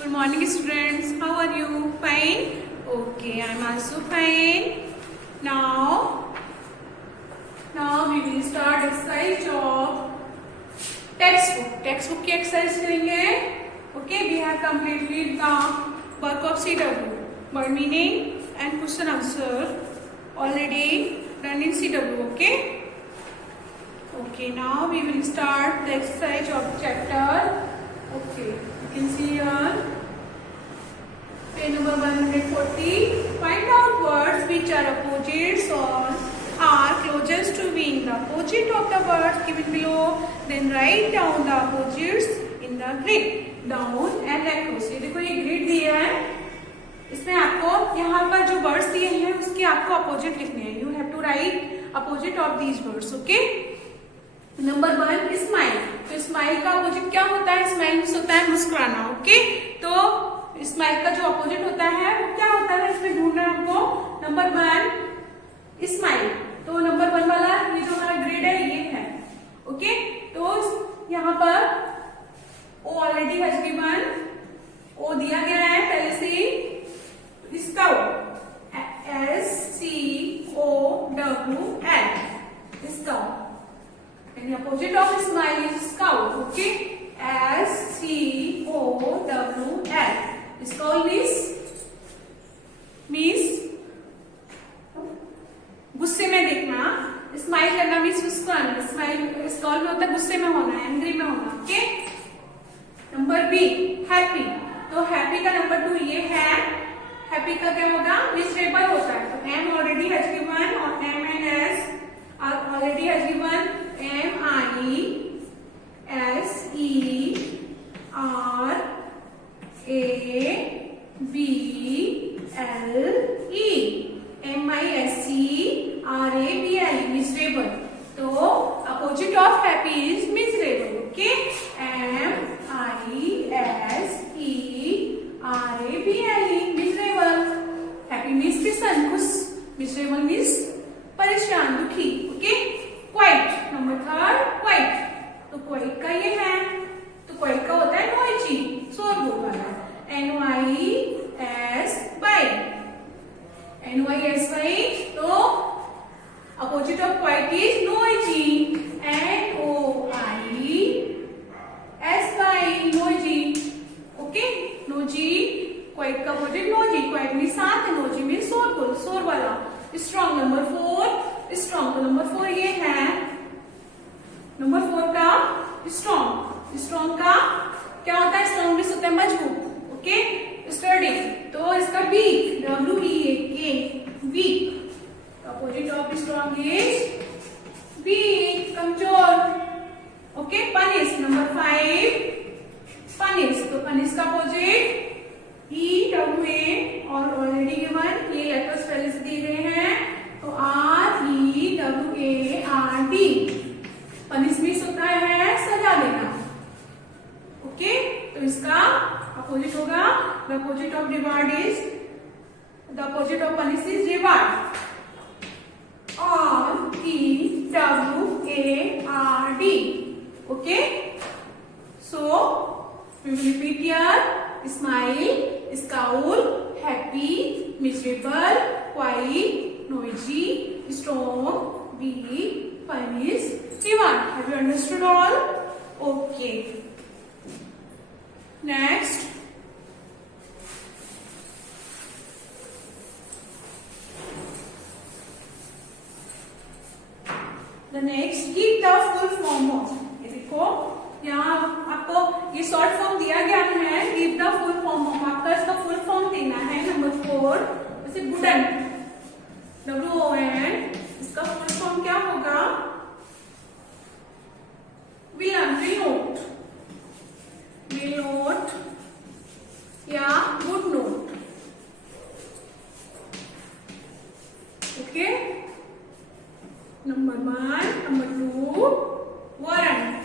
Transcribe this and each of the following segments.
Good morning, students. How are you? Fine? Okay, I am also fine. Now we will start exercise of textbook. Textbook की exercise करेंगे. Okay, we have completed the work of CW. Word meaning and question answer already done in CW. Okay, now we will start the exercise of chapter. Okay, you can see here page number 140. Find out words which are opposites or are closest to being the opposite of the words given below. Then write down the opposites in the grid. Down and across. ये देखो ये ग्रिड दिया है. इसमें आपको यहाँ पर जो वर्ड्स दिए हैं उसके आपको अपोजिट लिखने हैं. You have to write opposite of these words. Okay. Number 1 smile. तो स्माइल का अपोजिट क्या होता है? स्माइल मीन्स होता है मुस्कुराना. ओके. तो स्माइल का जो अपोजिट होता है वो क्या होता है इसमें ढूंढना है आपको. नंबर 1 स्माइल. तो नंबर 1 वाला ये जो हमारा ग्रिड है ये है. ओके. तो यहाँ पर ओ ऑलरेडी हैज गिवन. ओ दिया गया है पहले से ही. इसका SCOWL इसका. And the opposite of smile is scowl. Okay. SCOWL. Scowl means गुस्से में देखना. स्माइल करना मीन्स मुस्कुराना. स्माइल स्कॉल में होता है गुस्से में होना, एंग्री में होना. ओके. Number be happy. तो हैप्पी का नंबर 2 ये है. हैप्पी का क्या होगा? मिसरेबल होता है. तो एम ऑलरेडी हैज गिवन और M and S already has given. MISERABLE miserable. तो opposite of happy is miserable. Okay. MISERABLE miserable. Happy means प्रसन्न, खुश. मिजरेबल मीन्स परेशान, दुखी. ओके. क्वाइट. Number 3 quite. तो क्वाइट का ये है. तो क्वाइट का होता है नॉइजी, शोरगुल वाला. NYSY. तो opposite of quite is noisy. NOISY noisy. Okay. Nosy. Quite का अपोजिट नोजी. क्वाइट मीन साथ, नोजी मीन शोरगुल, शोर वाला. स्ट्रॉन्ग. नंबर 4 स्ट्रॉन्ग. तो नंबर 4 ये है. नंबर 4 का स्ट्रॉन्ग. स्ट्रॉन्ग का क्या होता है? स्ट्रॉन्ग मीन्स होता है मजबूत. ओके. स्टर्डी. तो इसका weak. WEAK weak. Opposite of strong is weak, कमजोर. ओके. पनिश. Number 5 punish. तो पनिश का अपोजिट EWA और ऑलरेडी गिवन. ये लेटर्स पहले से दिए गए हैं. तो REWARD. पनिश मीन्स होता है सजा देना. ओके. तो इसका अपोजिट होगा. The opposite of reward is the opposite of punish is reward. REWARD. Okay. So we will repeat here. Smile, scowl, happy, miserable, quiet, noisy, strong, weak, punish, reward. Have you understood all? Okay. Next. The next, give the full form of. ये देखो यहाँ आपको ये short form दिया गया है. Give the full form of. आपका इसका फुल फॉर्म देना है. नंबर 4 जैसे वुडन. WON. इसका फुल फॉर्म क्या होगा? विलन. विल नोट या good not. Okay. Number 1. Number 2 weren't.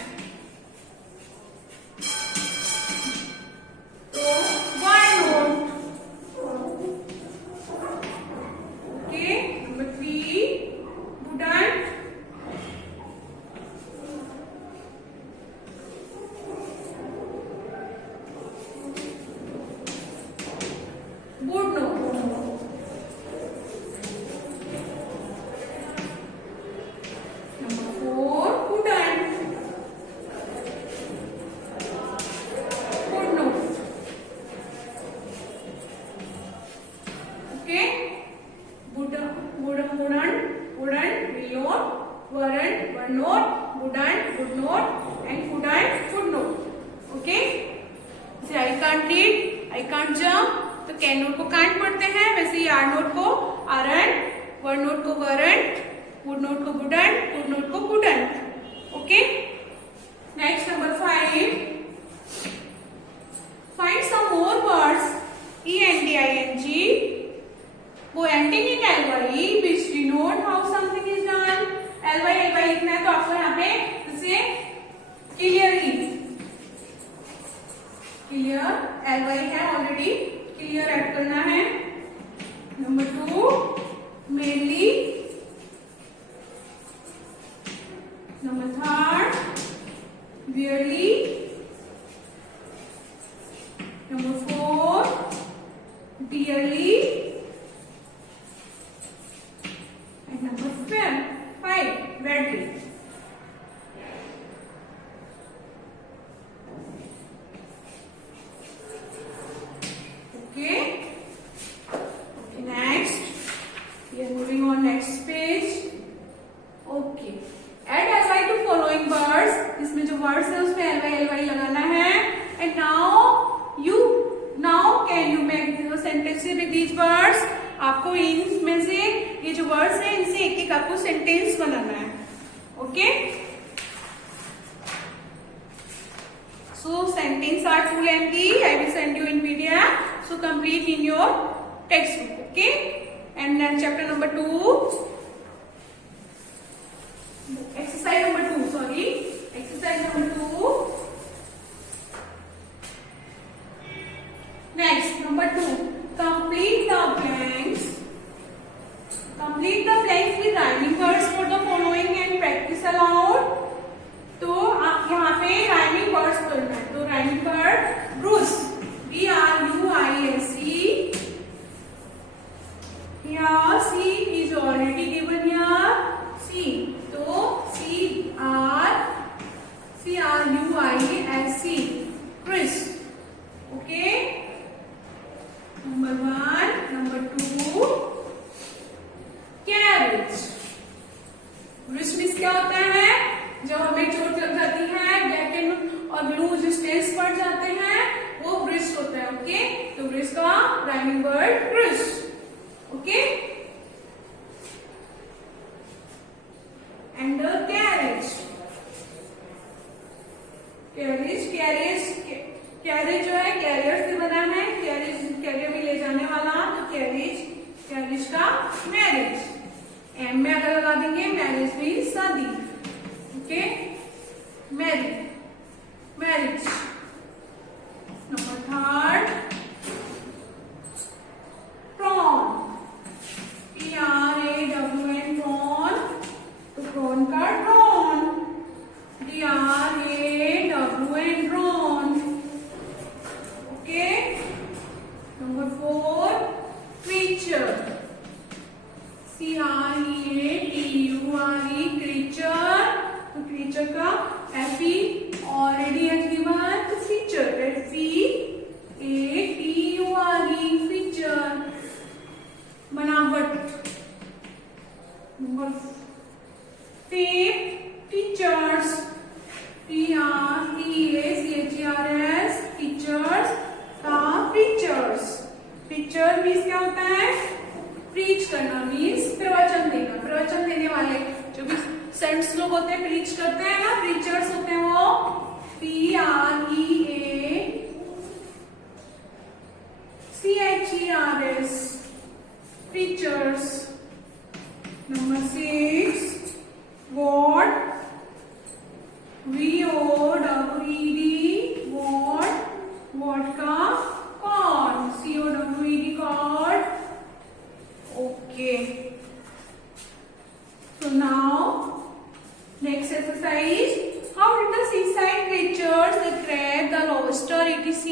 Can not को कांट पढ़ते हैं, वैसे ही आर नोट को आरंट, वर नोट को वरंट, वुड नोट को वुडंट, वुड नोट को wouldn't. Okay, next number 5, find some more words ENDING वो ending in LY which denote how something is done। LY लिखना है तो आपको यहाँ पे जैसे क्लियरली, क्लियर LY है ऑलरेडी, क्लियर ऐड करना है। Number 2, mainly. Number 3, wearily. Number 4, dearly. And number 5, redly. Okay. Okay, next. We are moving on next page. Okay. Add LY to following words. इसमें जो words है उसमें LY लगाना है. And now can you make the sentences with these words? आपको इनमें से ये जो words है इनसे एक एक आपको sentence बनाना है. Okay? So sentence are too lengthy. I will send you in PDF. So complete in your textbook. Okay? And then chapter number 2. Exercise number 2. Sorry. Exercise number 2. Next, number 2. Complete the blanks. Complete the blanks with rhyming words for the following and practice aloud. तो आप यहाँ पे rhyming words करना है। तो rhyming word Bruce, BRUISE। Here C is already given here C, तो CRUISE, Chris। Okay, number 1, number 2, carriage। wrist miss क्या होता है? जब हमें चोट लग जाती है, ब्लैक एंड और ब्लू जो स्टेज पड़ जाते हैं वो wrist होता है। ओके, तो wrist का rhyming word wrist। Okay, and carriage. Carriage जो है कैरियर से बना है, कैरियर में ले जाने वाला, तो कैरेज का मैरिज। एम में अगर लगा देंगे मैरिज भी शादी। Okay, marriage. Number 3, prawn, PRAWN, prawn. तो प्रॉन का drawn, DRAWN, drawn. Okay, number 4, creature, CREATURE, creature. तो क्रीचर का FE ऑलरेडी है गिवन, तो फीचर, FEATURE, फीचर। बनावट। नंबर 5, टीचर्स, TREACHERS, टीचर्स का प्रीचर्स। प्रीचर मीन्स क्या होता है? प्रीच करना, मीन्स प्रवचन देना। प्रवचन देने वाले जो भी सेंट्स लोग होते हैं, प्रीच करते हैं ना, प्रीचर्स होते हैं वो PREACHERS, preachers. Number 6, what, WORD, what का cord, COWED, cord. Okay, so now next exercise, how did the seaside creatures, the crab, the lobster, etc.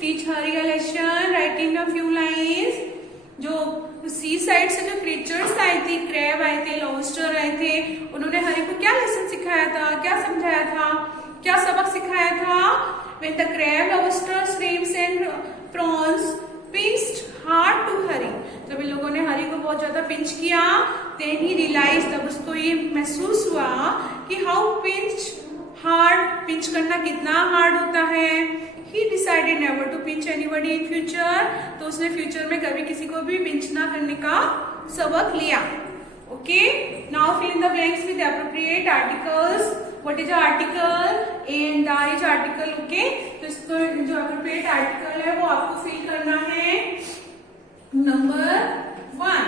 teach Hari a lesson? Write in a few lines। जो सी साइड से जो क्रीचर्स आए थे, क्रैब आए थे, लॉबस्टर आए थे, उन्होंने हरि को क्या लेसन सिखाया था, क्या समझाया था, क्या सबक सिखाया था? When the crab, lobster, shrimps and prawns pinched hard to Hari, जब इन लोगों ने हरि को बहुत ज्यादा पिंच किया, then he realized, तब उसको ये महसूस हुआ कि how pinch hard, पिंच करना कितना हार्ड होता है। he decided never to pinch anybody in future. तो उसने फ्यूचर में कभी किसी को भी पिंच ना करने का सबक लिया. Okay, now fill in the blanks with appropriate articles. What is the article? A and the is article. Okay, तो इसको जो appropriate article है वो आपको fill करना है. Number 1,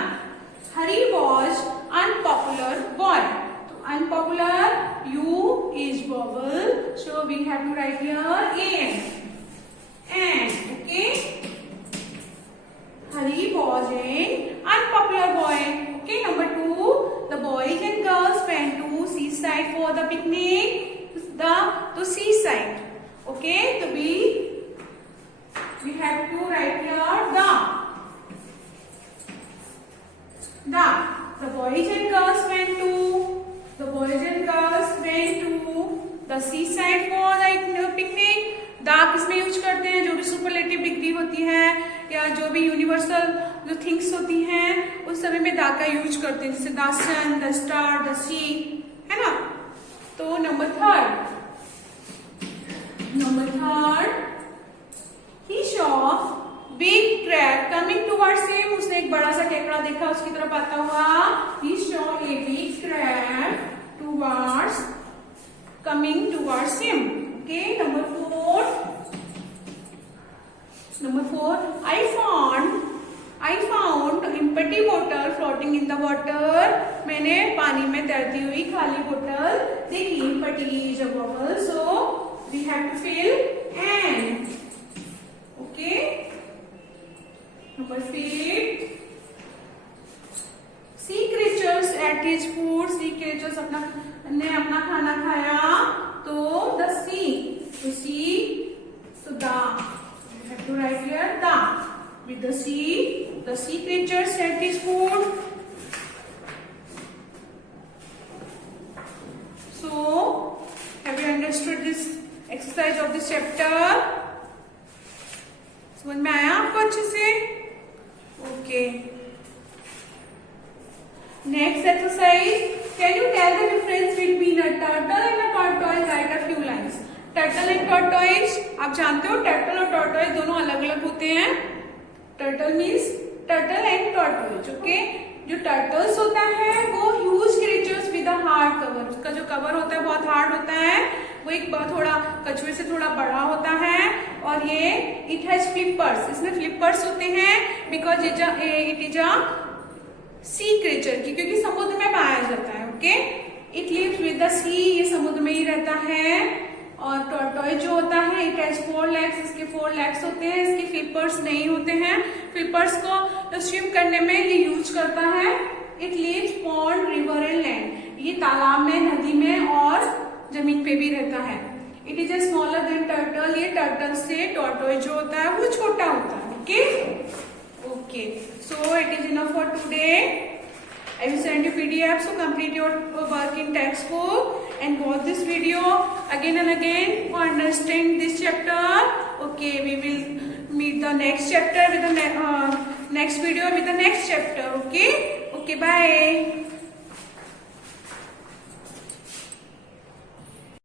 Hari was unpopular boy. तो unpopular, U is vowel, so we have to write here and okay. Hari was an unpopular boy. Okay, number 2, the boys and girls went to seaside for the picnic. The seaside. Okay, so we have to write here the boys and girls went to the seaside for the picnic. दा किसमें यूज करते हैं? जो भी superlative degree होती है या जो भी यूनिवर्सल जो थिंग्स होती हैं उस समय में दा का यूज करते हैं, जैसे the sun, the star, the sea, है ना. तो number third, he saw big crab coming towards him. उसने एक बड़ा सा केकड़ा देखा उसकी तरफ आता हुआ. He saw a big crab coming towards him. Okay, number 4, I found empty bottle floating in the water. मैंने पानी में तैरती हुई खाली बोतल देखी. empty is a vowel, so we have to fill an. Okay, number 5, sea creatures ate his food. sea creatures ने अपना खाना खाया. तो the sea, so the you have to write here the with the sea creatures ate his food. So have you understood this exercise of this chapter? समझ में आया आपको अच्छे से? Okay. Next exercise. Can you tell the difference between a turtle and a tortoise? Write a few lines. Turtle and tortoise. आप जानते हो turtle और tortoise दोनों अलग अलग होते हैं. Turtle means turtle and tortoise. Okay. जो turtles होता है वो huge creatures with a hard cover. उसका जो cover होता है बहुत hard होता है. वो एक थोड़ा कछुए से थोड़ा बड़ा होता है. और ये it has flippers. इसमें flippers होते हैं because it is a sea creature की, क्योंकि समुद्र में पाया जाता है. Okay, it lives with the sea, ये समुद्र में ही रहता है. और टॉर्टोइज जो होता है इट हैज 4 legs, इसके 4 legs होते हैं. इसके फ्लिपर्स नहीं होते हैं. फ्लिपर्स को स्विम करने में ये यूज करता है. It lives pond, river and land. ये तालाब में, नदी में और जमीन पे भी रहता है. It is a smaller than turtle. ये टर्टल से टॉर्टोइज जो होता है वो छोटा होता है. Okay, so it is enough for today. I will send you PDF, so complete your work in textbook and watch this video again and again to understand this chapter. Okay, we will meet the next chapter with the next video with the next chapter. Okay, bye.